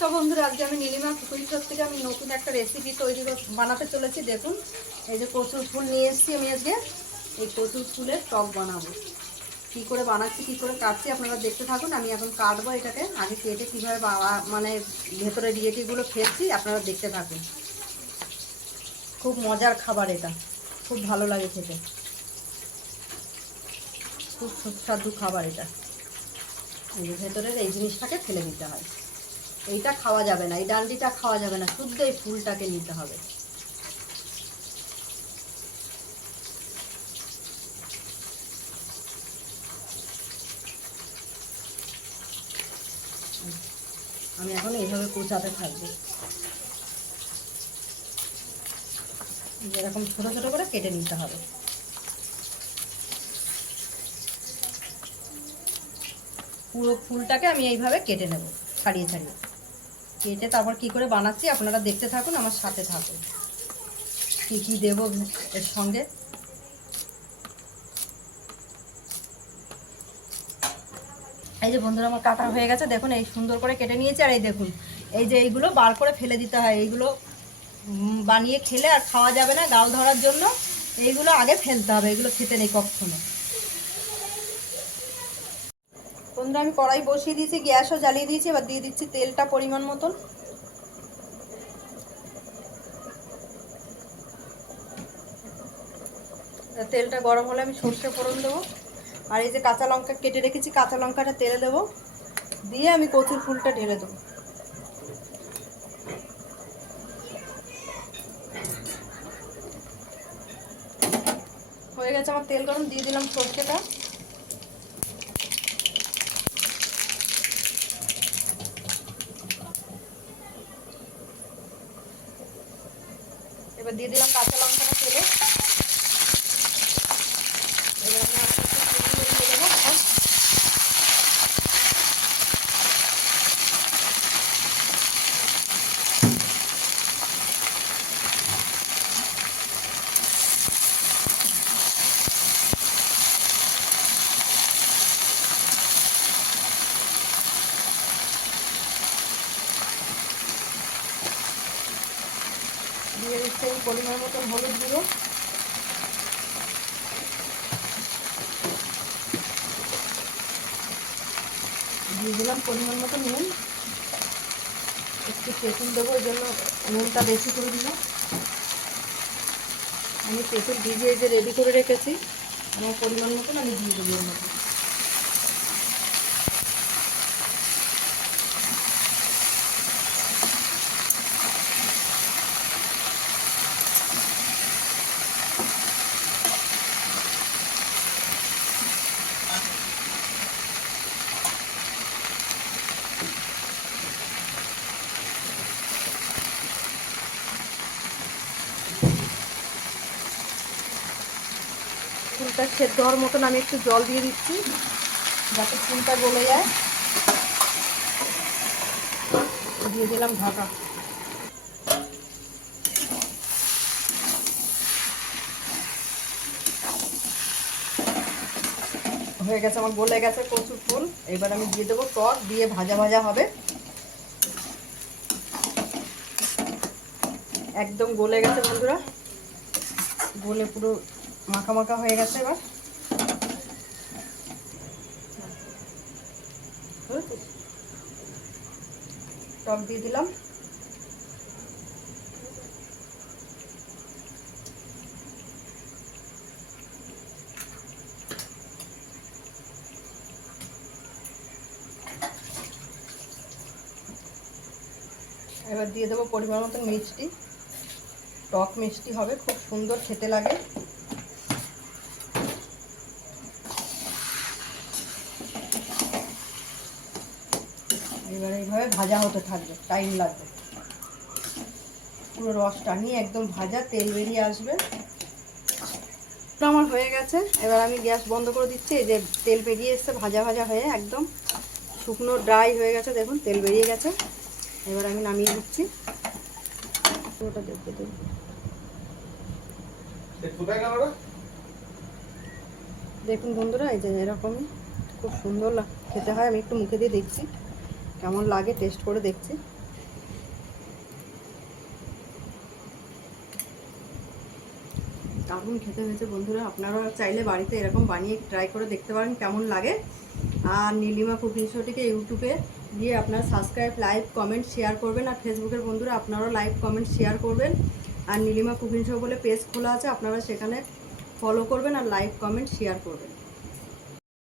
নমস্কার বন্ধুরা, আজকে আমি নীলিমা কুকিং শপ থেকে আমি নতুন একটা রেসিপি বানাতে চলেছি। দেখুন, এই যে কচুর ফুল নিয়ে এসেছি। আমি আজকে এই কচুর ফুলের টক বানাবো। কী করে বানাচ্ছি, কী করে কাটছি আপনারা দেখতে থাকুন। আমি এখন কাটবো এটাকে। আগে কেটে কীভাবে মানে ভেতরে ডিএটিগুলো ফেলছি আপনারা দেখতে থাকুন। খুব মজার খাবার, এটা খুব ভালো লাগে খেতে, খুব সুস্বাদু খাবার এটা। এই যে ভেতরের এই জিনিসটাকে ফেলে দিতে হয়। এইটা খাওয়া যাবে না, এই ডান্ডিটা খাওয়া যাবে না, শুদ্ধ এই ফুলটাকে নিতে হবে। আমি এখন এইভাবে কুচাতে থাকবো। এরকম ছোট ছোট করে কেটে নিতে হবে। পুরো ফুলটাকে আমি এইভাবে কেটে নেব, ছাড়িয়ে ছাড়িয়ে কেটে তারপর কি করে বানাচ্ছি আপনারা দেখতে থাকুন, আমার সাথে থাকুন। কি কি দেব এর সঙ্গে। এই যে বন্ধুরা, আমার কাটা হয়ে গেছে। দেখুন, এই সুন্দর করে কেটে নিয়েছি। আর এই দেখুন, এই যে এইগুলো বার করে ফেলে দিতে হয়। এইগুলো বানিয়ে খেলে আর খাওয়া যাবে না, গাল ধরার জন্য এইগুলো আগে ফেলতে হবে। এগুলো খেতে নেই কখনো। বন্ধুরা, আমি কড়াই বসিয়ে দিয়েছি, গ্যাসও জ্বালিয়ে দিয়েছি। এবার দিয়ে দিচ্ছি তেলটা পরিমাণ মতন। তেলটা গরম হলে আমি সর্ষে ফোড়ন দেবো। আর এই যে কাঁচা লঙ্কা কেটে রেখেছি, কাঁচা লঙ্কাটা তেলে দেবো। দিয়ে আমি কচুর ফুলটা ঢেলে দেবো। হয়ে গেছে আমার তেল গরম, দিয়ে দিলাম সর্ষেটা। এবার দিয়ে দিলাম কাঁচা লঙ্কাটা তেলে। এবার আমি আস্তে আস্তে দিয়ে দেবো। দিয়ে দিচ্ছি এই পরিমাণ মতন হলুদ গুঁড়ো। দিয়ে দিলাম পরিমাণ মতো নুন। একটু তেঁতুল দেবো, ওই জন্য নুনটা বেশি করে দিলাম। আমি তেঁতুল ভিজিয়ে যে রেডি করে রেখেছি, আমার পরিমাণ মতন আমি দিয়ে দেবো এর মধ্যে। ফুলটা সেদ্ধ হওয়ার মতন আমি একটু জল দিয়ে দিচ্ছি, যাতে ফুলটা গলে যায়। দিয়ে দিলাম ঢাকা। হয়ে গেছে, আমার গলে গেছে কচুর ফুল। এবার আমি দিয়ে দেবো টক, দিয়ে ভাজা ভাজা হবে। একদম গলে গেছে বন্ধুরা, গলে পুরো মাখা মাখা হয়ে গেছে। এবার টক দিয়ে দিলাম। এবার দিয়ে দেবো পরিমাণ মতন মিষ্টি। টক মিষ্টি হবে, খুব সুন্দর খেতে লাগে। এবার এইভাবে ভাজা হতে থাকবে, টাইম লাগবে। পুরো রসটা নিয়ে একদম ভাজা, তেল বেরিয়ে আসবে। আমার হয়ে গেছে। এবার আমি গ্যাস বন্ধ করে দিচ্ছি। এই যে তেল বেরিয়ে এসছে ভাজা ভাজা হয়ে, একদম শুকনো ড্রাই হয়ে গেছে। দেখুন, তেল বেরিয়ে গেছে। এবার আমি নামিয়ে দিচ্ছি। ওটা দেখতে দেব। দেখুন বন্ধুরা, এই যে এরকমই খুব সুন্দর খেতে হয়। আমি একটু মুখে দিয়ে দেখছি কেমন লাগে, টেস্ট করে দেখছি। দারুণ খেতে হয়েছে বন্ধুরা। আপনারা চাইলে বাড়িতে এরকম বানিয়ে ট্রাই করে দেখতে পারেন কেমন লাগে। আর নীলিমা কুকিং শোটিকে ইউটিউবে গিয়ে আপনারা সাবস্ক্রাইব, লাইক, কমেন্ট, শেয়ার করবেন। আর ফেসবুকের বন্ধুরা আপনারাও লাইক, কমেন্ট, শেয়ার করবেন। আর নীলিমা কুকিং শো বলে পেজ খোলা আছে, আপনারা সেখানে ফলো করবেন আর লাইক, কমেন্ট, শেয়ার করবেন।